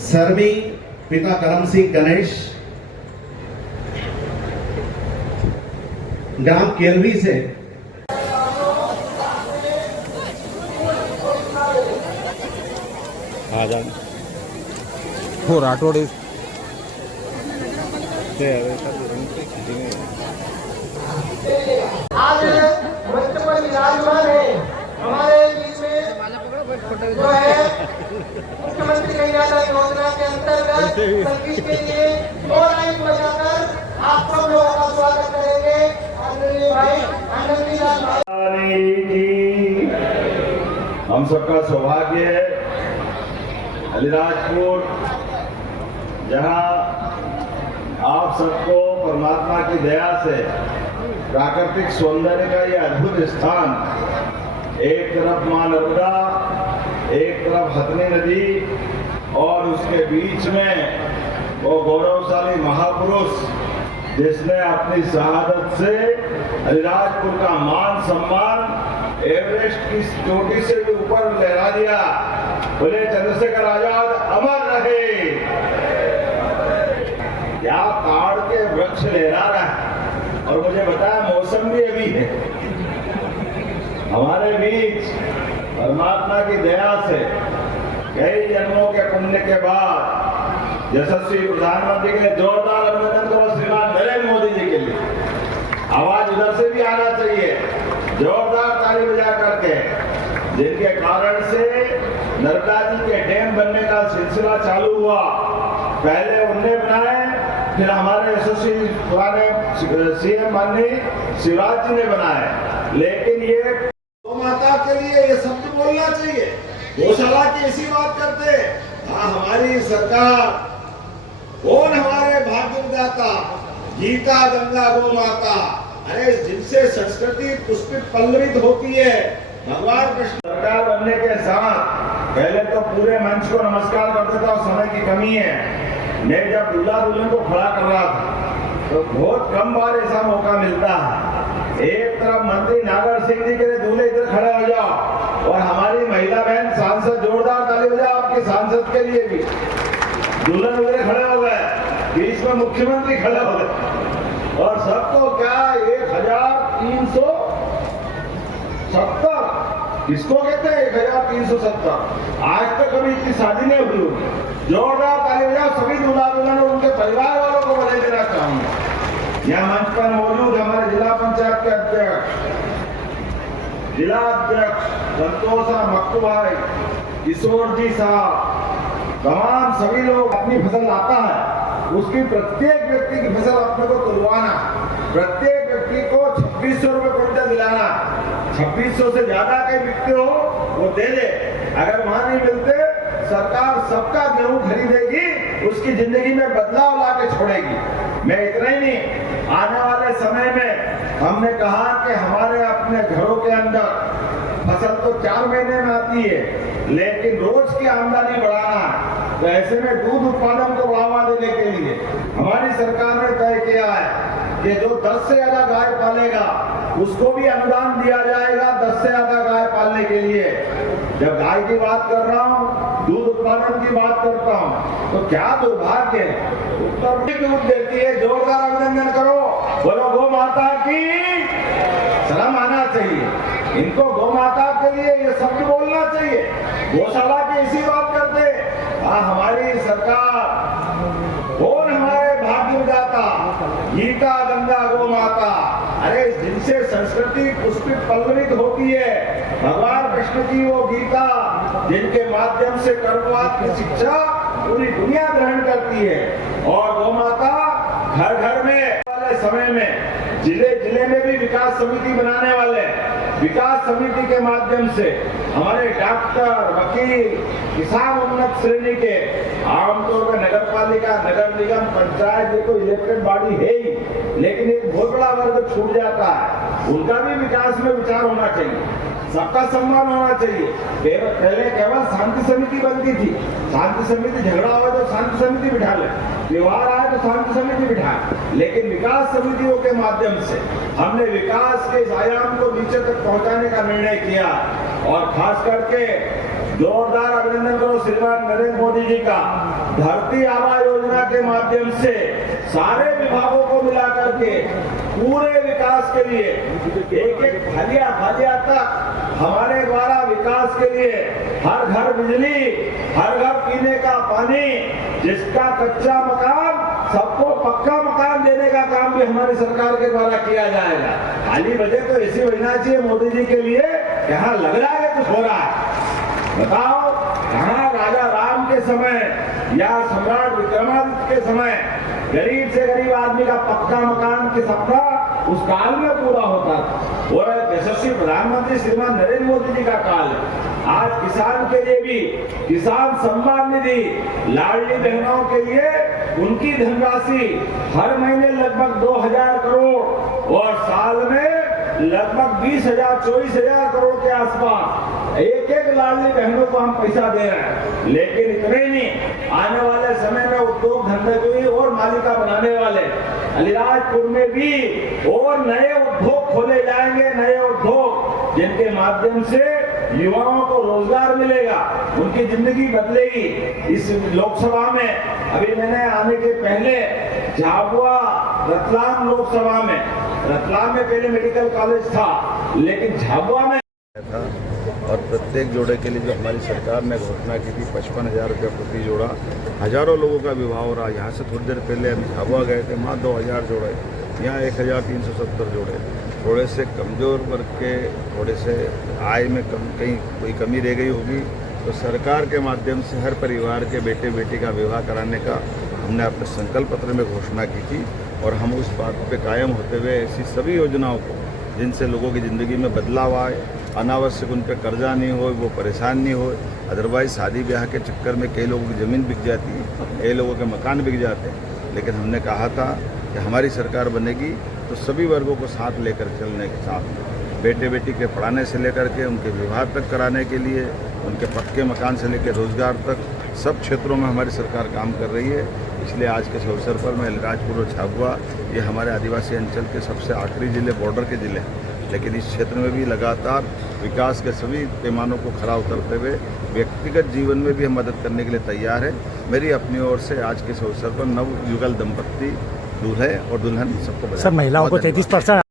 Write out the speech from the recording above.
सरवी पिता करम सिंह गणेश, ग्राम केलवी से वो राठौड़ आज मंच पर विराजमान है हमारे बीच में जो है मुख्यमंत्री कन्यादान योजना के अंतर्गत सर्विस के लिए 2 लाइन बजाकर आप सब लोगों का स्वागत करेंगे। आदरणीय भाई आनंदीलाल भाई, हम सबका सौभाग्य है अलीराजपुर, जहां आप सबको परमात्मा की दया से प्राकृतिक सौंदर्य का ये अद्भुत स्थान, एक तरफ मां नर्मदा, एक तरफ हथनी नदी और उसके बीच में वो गौरवशाली महापुरुष जिसने अपनी शहादत से अलीराजपुर का मान सम्मान एवरेस्ट की चोटी से भी ऊपर लहरा दिया। बोले चंद्रशेखर आजाद अमर रहे। क्या ताड़ के वृक्ष लहरा रहा है, और मुझे बताया मौसम भी अभी है। हमारे बीच परमात्मा की दया से कई जन्मों के पुण्य के बाद यशस्वी प्रधानमंत्री के लिए जोरदार अभिनंदन करो श्रीमान नरेंद्र मोदी जी के लिए। आवाज उधर से भी आना चाहिए, जोरदार ताली बजा करके, जिनके कारण से नर्मदा जी के डैम बनने का सिलसिला चालू हुआ। पहले उनने बनाए, फिर हमारे यशस्वी पुराने सीएम माननीय शिवराज जी ने बनाए। लेकिन ये गौ माता के लिए ये शब्द बोलना चाहिए, गौशाला की ऐसी बात करते। हाँ, हमारी सरकार, कौन हमारे भाग्य विधाता, गीता गंगा गौ माता, अरे जिनसे संस्कृति पुष्पित पल्लवित होती है। भगवान कृष्ण सरकार बनने के साथ पहले तो पूरे मंच को नमस्कार करता था, समय की कमी है। मैं जब दूल्हा दुल्हन को खड़ा कर रहा था तो बहुत कम बार ऐसा मौका मिलता है। एक तरफ मंत्री नागर सिंह जी के लिए दूल्हे इधर खड़े हो जाओ, और हमारी महिला बहन सांसद जोरदार ताली बजाओ आपके सांसद के लिए भी। दुल्हन उधर खड़े हो गए, बीच में मुख्यमंत्री खड़े हो गए, और सबको क्या 1370 किसको कहते हैं 1370। आज तक कभी इतनी शादी नहीं हुई होगी। जोरदार ताली बजाओ सभी दूल्हा दुल्हन और उनके परिवार वालों को बधाई देना चाहूंगा। यहाँ मंच पर मौजूद हमारे जिला पंचायत के अध्यक्ष, जिला अध्यक्ष संतोषा मक्कू भाई, किशोर जी साहब, तमाम सभी लोग अपनी फसल लाता है, उसकी प्रत्येक व्यक्ति की फसल अपने को तुलवाना, प्रत्येक व्यक्ति को 2600 रुपए क्विंटल दिलाना। 2600 से ज्यादा कहीं बिकते हो वो दे दे, अगर वहां नहीं मिलते सरकार सबका गेहूं खरीदेगी, उसकी जिंदगी में बदलाव ला के छोड़ेगी। मैं इतना ही नहीं, आने वाले समय में हमने कहा कि हमारे अपने घरों के अंदर फसल तो 4 महीने में आती है, लेकिन रोज की आमदनी बढ़ाना है। तो ऐसे में दूध उत्पादन को बढ़ावा देने के लिए हमारी सरकार ने तय किया है कि जो 10 से ज्यादा गाय पालेगा उसको भी अनुदान दिया जाएगा 10 से ज्यादा गाय पालने के लिए। जब गाय की बात कर रहा हूँ, दूध उत्पादन की बात करता हूँ, तो क्या दुर्भाग्य है, उत्तर भी दूध देती है। जोरदार अभिनंदन करो, बोलो गौ माता की शर्म आना चाहिए। इनको गौ माता के लिए ये शब्द बोलना चाहिए, गौशाला की इसी बात करते। हाँ, हमारी सरकार, कौन हमारे भाग्य विधाता, गीता गंगा गौ माता, अरे जिनसे संस्कृति पुष्पित पल्लवित होती है। भगवान कृष्ण की वो गीता, जिनके माध्यम से कर्मवाद की शिक्षा पूरी दुनिया ग्रहण करती है। और गौ माता घर घर में वाले समय में जिले जिले में भी विकास समिति बनाने वाले, विकास समिति के माध्यम से हमारे डॉक्टर, वकील, किसान उन्नत श्रेणी के, आमतौर पर नगर पालिका, नगर निगम, पंचायत देखो इलेक्टेड बॉडी है ही, लेकिन एक बहुत बड़ा वर्ग छूट जाता है। उनका भी विकास में विचार होना चाहिए, सबका सम्मान होना चाहिए। पहले केवल शांति समिति बनती थी, शांति समिति झगड़ा हुआ तो शांति समिति बिठा ले, त्योहार आए तो शांति समिति बिठाए, लेकिन विकास समितियों के माध्यम से हमने विकास के इस आयाम को नीचे तक पहुंचाने का निर्णय किया। और खास करके जोरदार अभिनंदन करो श्रीमान नरेंद्र मोदी जी का, धरती आबा योजना के माध्यम से सारे विभागों को मिला करके पूरे विकास के लिए एक एक फालिया तक हमारे द्वारा विकास के लिए हर घर बिजली, हर घर पीने का पानी, जिसका कच्चा मकान सबको पक्का मकान देने का काम भी हमारी सरकार के द्वारा किया जाएगा। खाली बजट तो ऐसी होना चाहिए मोदी जी के लिए, यहाँ लग रहा है कुछ हो रहा है। बताओ, कहाँ राजा राम के समय या सम्राट विक्रमादित्य के समय गरीब से गरीब आदमी का पक्का मकान के सपना उस काल में पूरा होता था। और यशस्वी प्रधानमंत्री श्रीमान नरेंद्र मोदी जी का काल है। आज किसान के लिए भी किसान सम्मान निधि, लाडली बहनों के लिए उनकी धनराशि हर महीने लगभग 2000 करोड़ और साल में लगभग 20,000 24,000 करोड़ के आसपास एक एक लाडली बहनों को हम पैसा दे रहे हैं। लेकिन इतने ही नहीं, आने वाले समय में उद्योग धंधे को भी और मालिका बनाने वाले अलीराजपुर में भी और नए उद्योग खोले जाएंगे, नए उद्योग जिनके माध्यम से युवाओं को रोजगार मिलेगा, उनकी जिंदगी बदलेगी। इस लोकसभा में अभी मैंने आने के पहले झाबुआ रतलाम लोकसभा में, रतलाम में पहले मेडिकल कॉलेज था, लेकिन झाबुआ में था। और प्रत्येक जोड़े के लिए जो हमारी सरकार ने घोषणा की थी 55,000 रुपये प्रति जोड़ा, हजारों लोगों का विवाह हो रहा। यहाँ से थोड़ी देर पहले हम झाबुआ गए थे, वहाँ 2000 जोड़े, यहाँ 1370 जोड़े। थोड़े से कमज़ोर वर्ग के, थोड़े से आय में कहीं कोई कमी रह गई होगी तो सरकार के माध्यम से हर परिवार के बेटे बेटी का विवाह कराने का हमने अपने संकल्प पत्र में घोषणा की थी। और हम उस बात पे कायम होते हुए ऐसी सभी योजनाओं को जिनसे लोगों की ज़िंदगी में बदलाव आए, अनावश्यक उन पर कर्जा नहीं हो, वो परेशान नहीं हो। अदरवाइज शादी ब्याह के चक्कर में कई लोगों की ज़मीन बिक जाती है, कई लोगों के मकान बिक जाते हैं। लेकिन हमने कहा था कि हमारी सरकार बनेगी तो सभी वर्गों को साथ लेकर चलने के साथ बेटे बेटी के पढ़ाने से लेकर के उनके विवाह तक कराने के लिए, उनके पक्के मकान से लेकर रोजगार तक सब क्षेत्रों में हमारी सरकार काम कर रही है। इसलिए आज के इस अवसर पर मैं अलीराजपुर और झाबुआ, ये हमारे आदिवासी अंचल के सबसे आखिरी ज़िले, बॉर्डर के ज़िले हैं, लेकिन इस क्षेत्र में भी लगातार विकास के सभी पैमानों को खरा उतरते हुए व्यक्तिगत जीवन में भी हम मदद करने के लिए तैयार है। मेरी अपनी ओर से आज के इस अवसर पर नवयुगल दंपत्ति, दूल्हे और दुल्हन सबको सर, महिलाओं को 33%